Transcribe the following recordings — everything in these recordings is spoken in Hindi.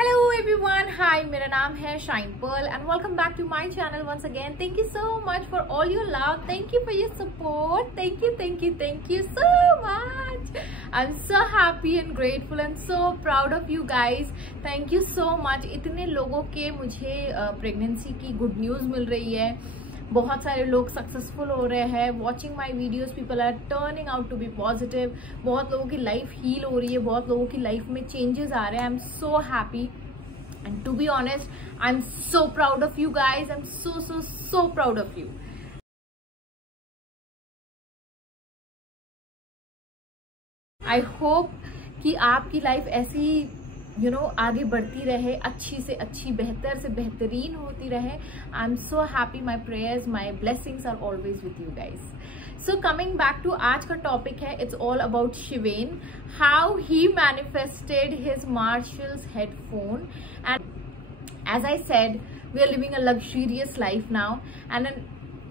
हेलो एवरीवन, हाय, मेरा नाम है Shine Pearl and welcome back to my channel once again. Thank you so much for all your love, thank you for your support, thank you so much. I am so happy and grateful and so proud of you guys. Thank you so much. इतने लोगों के मुझे प्रेगनेंसी की गुड न्यूज मिल रही है, बहुत सारे लोग सक्सेसफुल हो रहे हैं। Watching my videos, people are turning out to be positive. बहुत लोगों की लाइफ हील हो रही है, बहुत लोगों की लाइफ में चेंजेस आ रहे हैं। I am so happy and to be honest I am so proud of you guys. I am so proud of you. I hope कि आपकी लाइफ ऐसी आगे बढ़ती रहे, अच्छी से अच्छी, बेहतर से बेहतरीन होती रहे। I am so happy. My prayers, my blessings are always with you guys. So coming back to आज का टॉपिक है, it's all about Shiven, how he manifested his Marshalls headphone. And as I said, we are living a luxurious life now and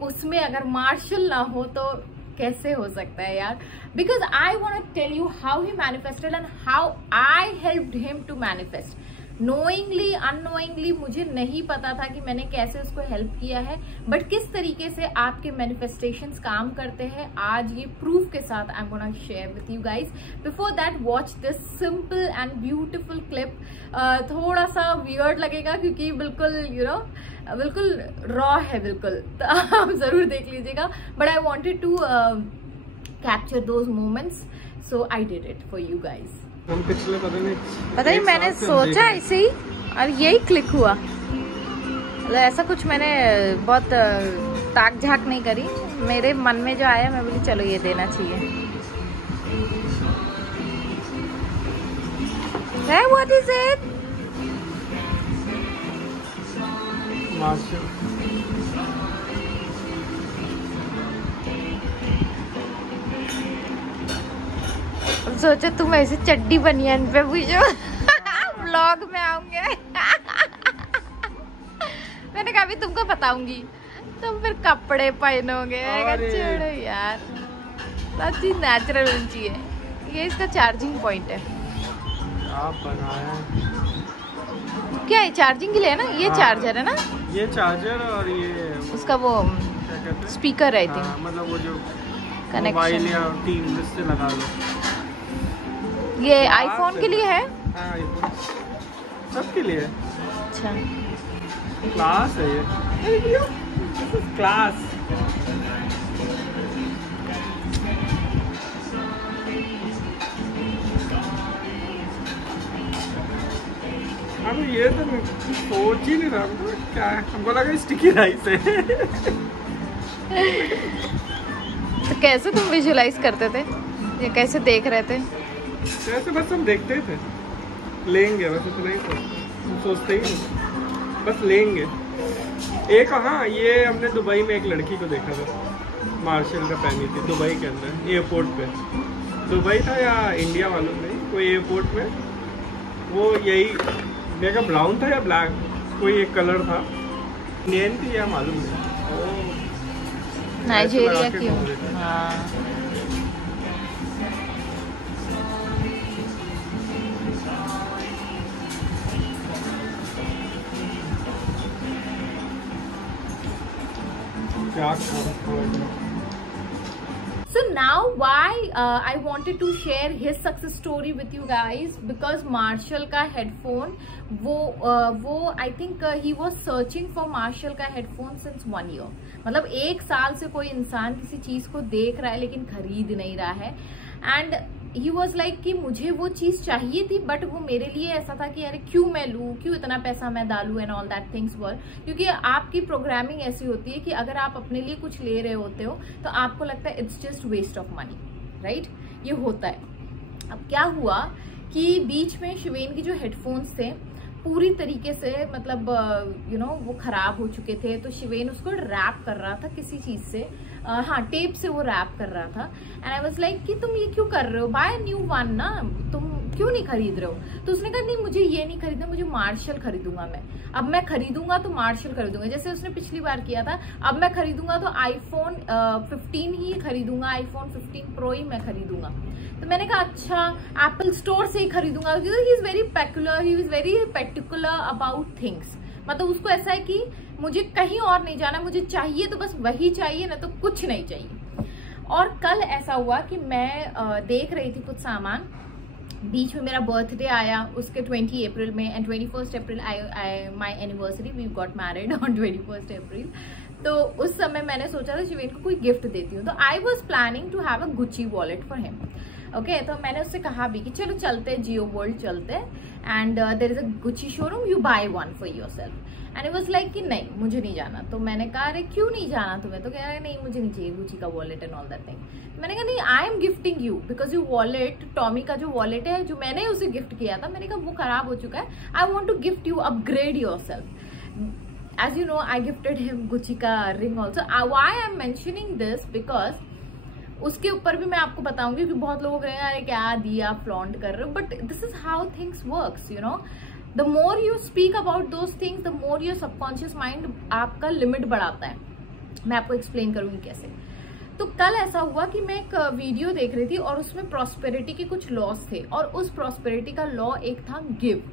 उसमें अगर मार्शल ना हो तो कैसे हो सकता है यार। Because I want to tell you how he manifested and how I helped him to manifest. Knowingly unknowingly मुझे नहीं पता था कि मैंने कैसे उसको हेल्प किया है, बट किस तरीके से आपके मैनिफेस्टेशंस काम करते हैं आज ये प्रूफ के साथ I am gonna share with you guys. Before that watch this simple and beautiful clip. थोड़ा सा वियर्ड लगेगा क्योंकि बिल्कुल बिल्कुल रॉ है, बिल्कुल, तो आप जरूर देख लीजिएगा। But I wanted to capture those moments, so I did it for you guys. हम पिछले पता नहीं मैंने सोचा ऐसे ही और यही क्लिक हुआ। मतलब ऐसा कुछ मैंने बहुत ताक झाक नहीं करी, मेरे मन में जो आया मैं बोली चलो ये देना चाहिए। है व्हाट इज इट? सोचा तुम ऐसे चड्डी बनियान पे पूछो व्लॉग में आऊंगे मैंने कहा भी तुमको बताऊंगी, तुम फिर कपड़े पहनोगे। छोड़ो यार, सब चीज नेचुरल होनी चाहिए। ये इसका चार्जिंग पॉइंट है। आप बनाया क्या है? चार्जिंग के लिए है ना ये? चार्जर है ना ये? चार्जर और ये उसका वो स्पीकर है, मतलब वो जो कनेक्शन या टीवी जिससे लगा लो। ये आईफोन के लिए है? हाँ, आईफोन सबके लिए। अच्छा, क्लास है ये, क्लास। अब ये तो मैं सोच ही नहीं रहा, क्या हमको लगा स्टिकी राइस है। तो कैसे तुम विजुअलाइज करते थे, ये कैसे देख रहे थे? ऐसे बस हम देखते थे, लेंगे बस, इतना ही तो हम सोचते ही नहीं, बस लेंगे। एक हाँ, ये हमने दुबई में एक लड़की को देखा था, मार्शल का पहनी थी दुबई के अंदर, एयरपोर्ट पे। दुबई था या इंडिया मालूम नहीं, कोई एयरपोर्ट में वो यही देखा, ब्राउन था या ब्लैक, कोई एक कलर था, इंडियन थी या मालूम नहीं, नाइजीरिया की। हाँ, So now why I wanted to share his success story with you guys, because Marshall का headphone वो I think he was searching for Marshall का headphone since 1 year। मतलब 1 साल से कोई इंसान किसी चीज को देख रहा है लेकिन खरीद नहीं रहा है। एंड ही वॉज लाइक कि मुझे वो चीज चाहिए थी, बट वो मेरे लिए ऐसा था कि अरे क्यों मैं लूं, क्यों इतना पैसा मैं डालूं and all that things were. क्योंकि आपकी प्रोग्रामिंग ऐसी होती है कि अगर आप अपने लिए कुछ ले रहे होते हो तो आपको लगता है it's just waste of money, right? ये होता है। अब क्या हुआ कि बीच में शिवेन की जो हेडफोन्स थे पूरी तरीके से मतलब वो खराब हो चुके थे, तो शिवेन उसको रैप कर रहा था किसी चीज से, हाँ टेप से वो रैप कर रहा था। एंड आई वाज लाइक कि तुम ये क्यों कर रहे हो, बाय न्यू वन ना, तुम क्यों नहीं खरीद रहे हो? तो उसने कहा नहीं मुझे ये नहीं खरीदना, मुझे मार्शल खरीदूंगा मैं। अब मैं खरीदूंगा तो मार्शल खरीदूंगा, जैसे उसने पिछली बार किया था। अब मैं खरीदूंगा तो आईफोन 15 ही खरीदूंगा, आईफोन 15 प्रो ही मैं खरीदूंगा। तो मैंने कहा अच्छा एप्पल स्टोर से ही खरीदूंगा, he is very peculiar, he is very particular about things. मतलब उसको ऐसा है कि मुझे कहीं और नहीं जाना, मुझे चाहिए तो बस वही चाहिए, ना तो कुछ नहीं चाहिए। और कल ऐसा हुआ कि मैं देख रही थी कुछ सामान, बीच में मेरा बर्थडे आया उसके 20 अप्रैल में, and 21 April my anniversary, we got married on 21 April. तो उस समय मैंने सोचा था शिवेन को कोई गिफ्ट देती हूँ, तो I was planning to have a Gucci wallet for him. Okay, तो मैंने उससे कहा भी कि चलो चलते जियो वर्ल्ड चलते, and there is a Gucci showroom, you buy one for yourself. And it was like कि नहीं मुझे नहीं जाना। तो मैंने कहा अरे क्यों नहीं जाना तुम्हें? तो कह रहा है नहीं मुझे नहीं चाहिए गुची का wallet and all that thing. मैंने कहा नहीं I am gifting you because you wallet, Tommy का जो वॉलेट है जो मैंने उसे गिफ्ट किया था, मैंने कहा वो खराब हो चुका है, I want to gift you, upgrade yourself. As you know I gifted him Gucci का ring also. Why I am mentioning this because उसके ऊपर भी मैं आपको बताऊंगी, क्योंकि बहुत लोग कहेंगे अरे क्या दिया फ्लॉन्ट कर रहे हो, but this is how things works, you know. The more you speak about those things, the more your subconscious mind आपका लिमिट बढ़ाता है। मैं आपको एक्सप्लेन करूंगी कैसे। तो कल ऐसा हुआ कि मैं एक वीडियो देख रही थी और उसमें प्रॉस्पेरिटी के कुछ लॉस थे, और उस प्रॉस्पेरिटी का लॉ एक था गिव।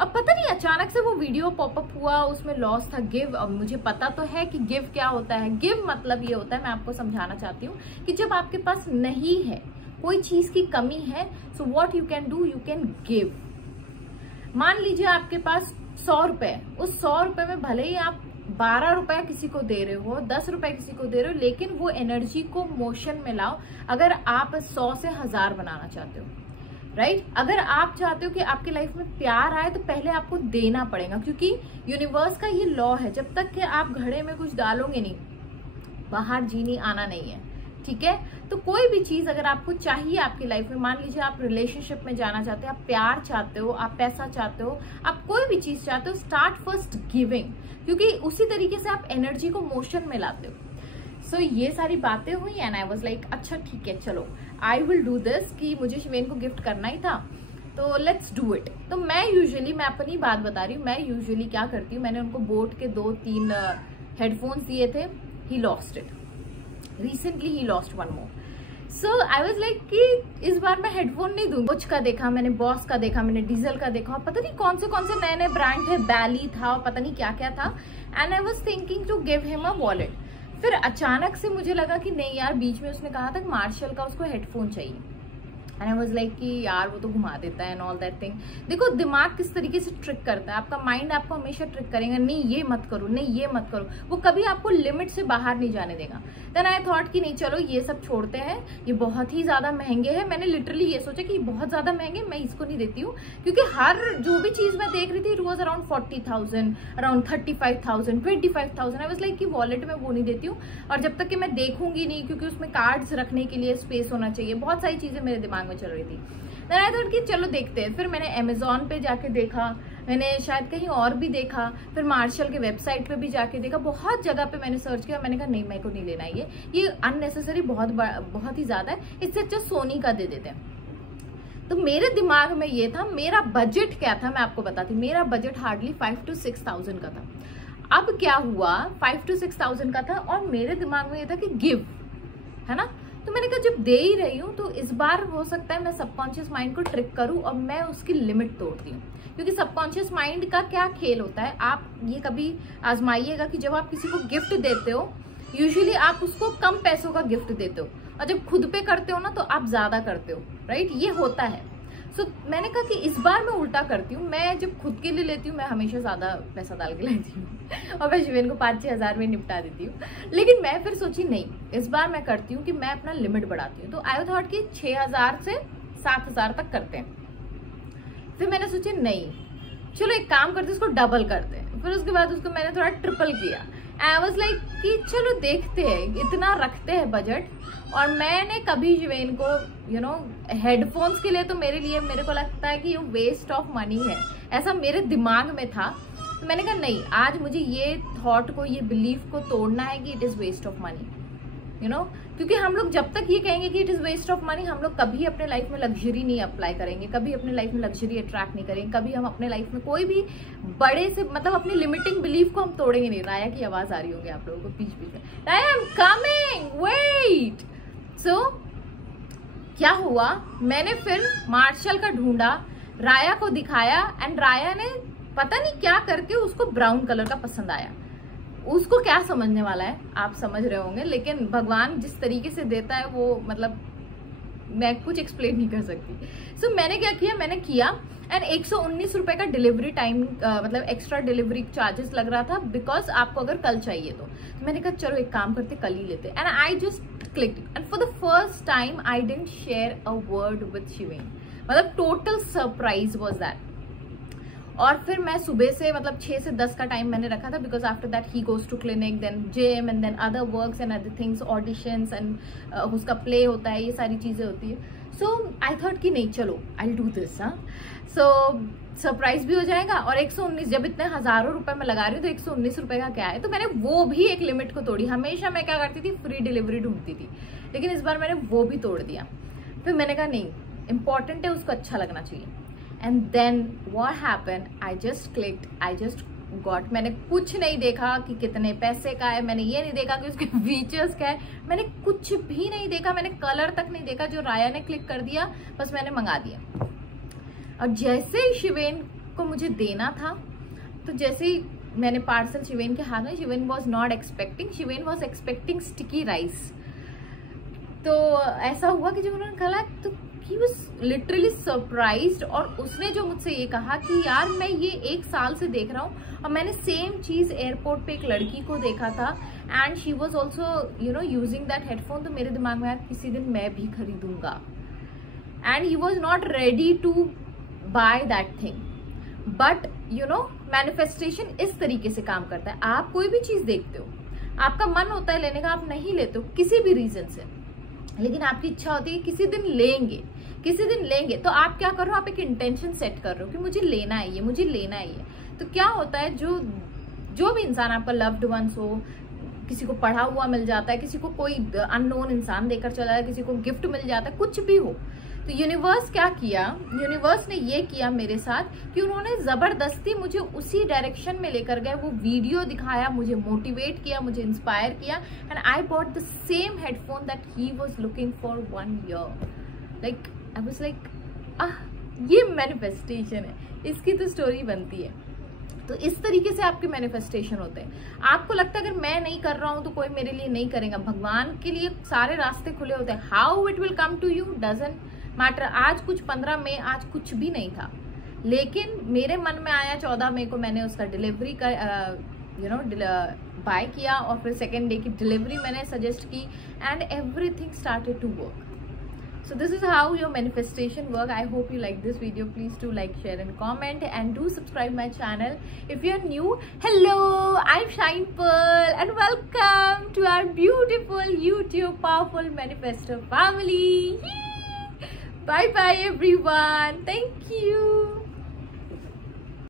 अब पता नहीं अचानक से वो वीडियो पॉपअप हुआ, उसमें लॉस था गिव। अब मुझे पता तो है कि गिव क्या होता है। गिव मतलब ये होता है, मैं आपको समझाना चाहती हूँ कि जब आपके पास नहीं है, कोई चीज की कमी है, so what you can do, you can give. मान लीजिए आपके पास 100 रुपए, उस 100 रुपए में भले ही आप 12 रुपए किसी को दे रहे हो, 10 रुपए किसी को दे रहे हो, लेकिन वो एनर्जी को मोशन में लाओ। अगर आप 100 से 1000 बनाना चाहते हो, राइट? अगर आप चाहते हो कि आपकी लाइफ में प्यार आए, तो पहले आपको देना पड़ेगा, क्योंकि यूनिवर्स का ये लॉ है, जब तक कि आप घड़े में कुछ डालोगे नहीं, बाहर जीनी आना नहीं है, ठीक है? तो कोई भी चीज अगर आपको चाहिए आपकी लाइफ में, मान लीजिए आप रिलेशनशिप में जाना चाहते हो, आप प्यार चाहते हो, आप पैसा चाहते हो, आप कोई भी चीज चाहते हो, स्टार्ट फर्स्ट गिविंग, क्योंकि उसी तरीके से आप एनर्जी को मोशन में लाते हो। सो ये सारी बातें हुई एंड आई वाज लाइक अच्छा ठीक है चलो आई विल डू दिस, कि मुझे शिवेन को गिफ्ट करना ही था, तो लेट्स डू इट। तो मैं यूजुअली, मैं अपनी बात बता रही हूँ, मैं यूजुअली क्या करती हूँ, मैंने उनको बोट के 2-3 हेडफोन्स दिए थे, he lost it, recently he lost one more. So I was like कि इस बार मैं हेडफोन नहीं दूंगी। बोच का देखा मैंने, बॉस का देखा मैंने, डीजल का देखा, पता नहीं कौन से नए नए ब्रांड थे, बैली था और पता नहीं क्या क्या था, and I was thinking to give him a wallet. फिर अचानक से मुझे लगा कि नहीं यार, बीच में उसने कहा था कि मार्शल का उसको हेडफोन चाहिए, एंड आई वाज लाइक कि यार वो तो घुमा देता है एंड ऑल दैट थिंग। देखो दिमाग किस तरीके से ट्रिक करता है, आपका माइंड आपको हमेशा ट्रिक करेगा, नहीं ये मत करो, नहीं ये मत करो, वो कभी आपको लिमिट से बाहर नहीं जाने देगा। देन आई थॉट कि नहीं चलो ये सब छोड़ते हैं, ये बहुत ही ज्यादा महंगे हैं। मैंने लिटरली ये सोचा कि बहुत ज्यादा महंगे, मैं इसको नहीं देती हूँ, क्योंकि हर जो भी चीज मैं देख रही थी it was around 40,000, around 35,000, 25,000। I was like कि वॉलेट में वो नहीं देती हूँ, और जब तक कि मैं देखूंगी नहीं, क्योंकि उसमें कार्ड्स रखने के लिए स्पेस होना चाहिए, बहुत सारी चीजें मेरे दिमाग में चल रही थी। देन आई थॉट कि चलो देखते हैं। फिर मैंने अमेजोन पे जाके देखा, मैंने शायद कहीं और भी देखा, फिर मार्शल के वेबसाइट पे भी जाके देखा, बहुत जगह पे मैंने सर्च किया, मैंने कहा नहीं मेरे को नहीं लेना, ये अननेसेसरी बहुत ही ज्यादा है, इससे अच्छा सोनी का दे देते हैं। तो मेरे दिमाग में ये था, मेरा बजट क्या था मैं आपको बताती हूँ, मेरा बजट हार्डली 5 to 6,000 का था। अब क्या हुआ, 5 to 6,000 का था, और मेरे दिमाग में ये था कि गिव, है ना। तो मैंने कहा जब दे ही रही हूँ तो इस बार हो सकता है मैं सबकॉन्शियस माइंड को ट्रिक करूँ और मैं उसकी लिमिट तोड़ती हूँ, क्योंकि सबकॉन्शियस माइंड का क्या खेल होता है, आप ये कभी आजमाइएगा कि जब आप किसी को गिफ्ट देते हो, यूजुअली आप उसको कम पैसों का गिफ्ट देते हो, और जब खुद पे करते हो ना तो आप ज्यादा करते हो, राइट? ये होता है। सो मैंने कहा कि इस बार मैं उल्टा करती हूँ, मैं जब खुद के लिए लेती हूँ मैं हमेशा ज्यादा पैसा डाल के लेती हूँ और मैं शिवेन को 5-6 हज़ार में निपटा देती हूँ। लेकिन मैं फिर सोची नहीं, इस बार मैं करती हूँ कि मैं अपना लिमिट बढ़ाती हूँ। तो आई थॉट कि 6,000 से 7,000 तक करते हैं। फिर मैंने सोची नहीं चलो एक काम करते उसको डबल करते हैं। फिर उसके बाद उसको मैंने थोड़ा ट्रिपल किया। आई वाज लाइक कि चलो देखते हैं, इतना रखते हैं बजट। और मैंने कभी शिवेन को हेडफोन्स के लिए तो मेरे को लगता है कि ये वेस्ट ऑफ मनी है, ऐसा मेरे दिमाग में था। तो मैंने कहा नहीं, आज मुझे ये थॉट को, ये बिलीफ को तोड़ना है कि it is waste of money. you know, क्योंकि हम लोग जब तक ये कहेंगे कि it is waste of money, हम लोग कभी अपने लाइफ में लग्जरी नहीं अप्लाई करेंगे, कभी अपने लाइफ में लग्जरी अट्रैक्ट नहीं करेंगे, कभी हम अपने लाइफ में कोई भी बड़े से मतलब अपनी लिमिटिंग बिलीफ को हम तोड़ेंगे नहीं। राया की आवाज आ रही होगी आप लोगों को बीच बीच में, राया आई एम कमिंग, वेट। सो क्या हुआ, मैंने फिर मार्शल का ढूंढा, राया को दिखाया एंड राया ने पता नहीं क्या करके उसको ब्राउन कलर का पसंद आया। उसको क्या समझने वाला है आप समझ रहे होंगे, लेकिन भगवान जिस तरीके से देता है वो मतलब मैं कुछ एक्सप्लेन नहीं कर सकती। सो मैंने क्या किया, मैंने किया एंड 119 रुपए का डिलीवरी टाइम मतलब एक्स्ट्रा डिलीवरी चार्जेस लग रहा था, बिकॉज आपको अगर कल चाहिए तो मैंने कहा चलो एक काम करते कल ही लेते, and I just clicked and for the first time I didn't share a word with Shiven, मतलब टोटल सरप्राइज वाज दैट। और फिर मैं सुबह से मतलब 6 से 10 का टाइम मैंने रखा था, because after that he goes to clinic, then gym and then other works and other things, auditions and उसका प्ले होता है, ये सारी चीजें होती है। सो आई थॉट कि नहीं चलो आई डू दिस। हाँ, सो सरप्राइज भी हो जाएगा और 119, जब इतने हजारों रुपए मैं लगा रही हूँ तो 119 रुपए का क्या है, तो मैंने वो भी एक लिमिट को तोड़ी। हमेशा मैं क्या करती थी, फ्री डिलीवरी ढूंढती थी, लेकिन इस बार मैंने वो भी तोड़ दिया। फिर मैंने कहा नहीं, इंपॉर्टेंट है, उसको अच्छा लगना चाहिए। And then what happened, I just clicked, I just got. मैंने कुछ नहीं देखा कि कितने पैसे का है, मैंने ये नहीं देखा कि उसके फीचर्स क्या है, मैंने कुछ भी नहीं देखा, मैंने कलर तक नहीं देखा। जो राया ने क्लिक कर दिया बस मैंने मंगा दिया। और जैसे ही शिवेन को मुझे देना था, तो जैसे ही मैंने पार्सल शिवेन के हाथ में, Shiven was not expecting, Shiven was expecting sticky rice. तो ऐसा हुआ कि जब उन्होंने कहा तो ही वॉज लिटरली सरप्राइज्ड, और उसने जो मुझसे ये कहा कि यार मैं ये 1 साल से देख रहा हूँ, और मैंने सेम चीज एयरपोर्ट पे एक लड़की को देखा था and she was also you know using that headphone. तो मेरे दिमाग में यार किसी दिन मैं भी खरीदूंगा, and he was not ready to buy that thing. But you know manifestation इस तरीके से काम करता है, आप कोई भी चीज देखते हो, आपका मन होता है लेने का, आप नहीं लेते हो किसी भी रीजन से, लेकिन आपकी इच्छा होती है किसी दिन लेंगे, किसी दिन लेंगे। तो आप क्या कर रहे हो, आप एक इंटेंशन सेट कर रहे हो कि मुझे लेना है ये, मुझे लेना है ये। तो क्या होता है, जो भी इंसान आपका लव्ड वंस हो, किसी को पढ़ा हुआ मिल जाता है, किसी को कोई अननोन इंसान देकर चला है, किसी को गिफ्ट मिल जाता है, कुछ भी हो। तो यूनिवर्स क्या किया, यूनिवर्स ने ये किया मेरे साथ कि उन्होंने जबरदस्ती मुझे उसी डायरेक्शन में लेकर गए, वो वीडियो दिखाया, मुझे मोटिवेट किया, मुझे इंस्पायर किया, and I bought the same headphone that he was looking for 1 year। Like I was like ये मैनिफेस्टेशन है, इसकी तो स्टोरी बनती है। तो इस तरीके से आपके मैनिफेस्टेशन होते हैं। आपको लगता है अगर मैं नहीं कर रहा हूं तो कोई मेरे लिए नहीं करेगा, भगवान के लिए सारे रास्ते खुले होते हैं। How it will come to you doesn't matter. आज कुछ 15 मई, आज कुछ भी नहीं था, लेकिन मेरे मन में आया 14 मई को, मैंने उसका डिलीवरी का यू नो बाय किया, और फिर सेकेंड डे की डिलीवरी मैंने सजेस्ट की, and everything started to work. So this is how your manifestation work. I hope you like this video. Please do like, share and comment, and do subscribe my channel. If you're new, hello, I'm Shine Pearl and welcome to our beautiful YouTube powerful manifestor family. Bye bye everyone. Thank you.